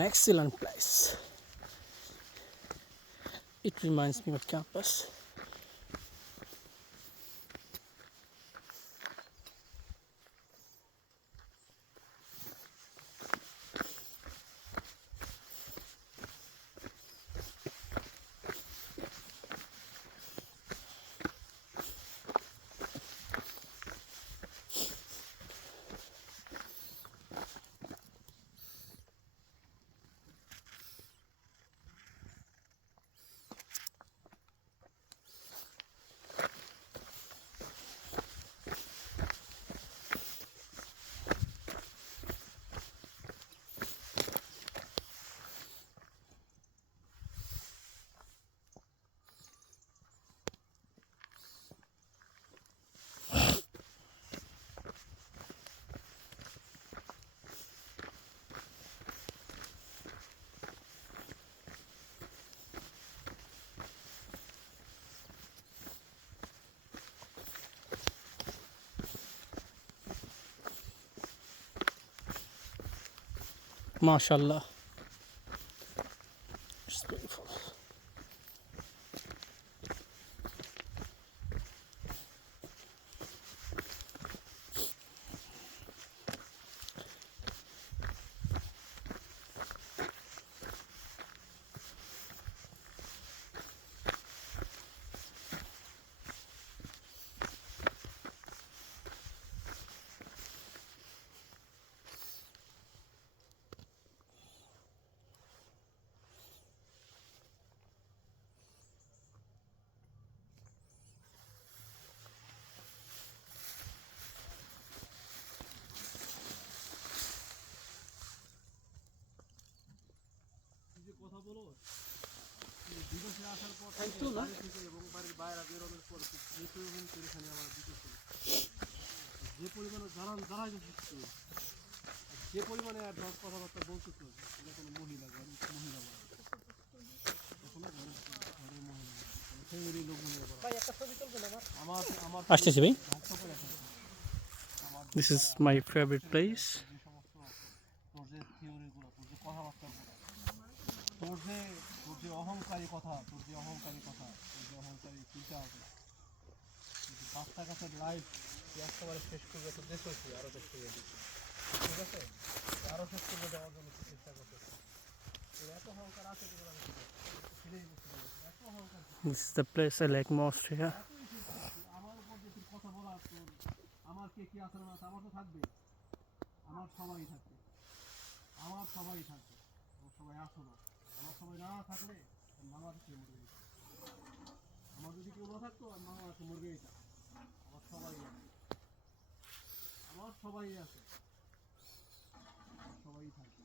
an excellent place. It reminds me of campus. MashaAllah. It's beautiful. যে পরিমাণে অ্যাডভান্স কথাবার্তা বলতেছো এটা কোনো মহিলা ফ্যামিলি লোক মনে করে আমার আমার আসতেছি ভাই। This is my favorite place. যে সমস্ত তোর যে থিওরিগুলো তোর যে কথাবার্তাগুলো তোর যে অহংকারী কথা তোর যে অহংকারী চিন্তা ভাবনা 5টা গাছের লাইফ একেবারে শেষ করবে তো দেশ হচ্ছে আরও শেষ করে দিচ্ছে ঠিক আছে আরও শেষ করে দেওয়ার জন্য চেষ্টা করতেছে এত অহংকার আছে এত অহংকার This is the place I like most here. আমার উপর যে তুই কথা বলা তোর আমার কে কি আচরণ আছে আমার তো থাকবে আমার সবাই থাকবে আমার সবাই আসো না আমার সবাই না থাকলে বাংলাদেশ মরে যেত আমার যদি কেউ না থাকতো বাংলাদেশ মরে যেত আমার সবাই আছে সবাই থাকবে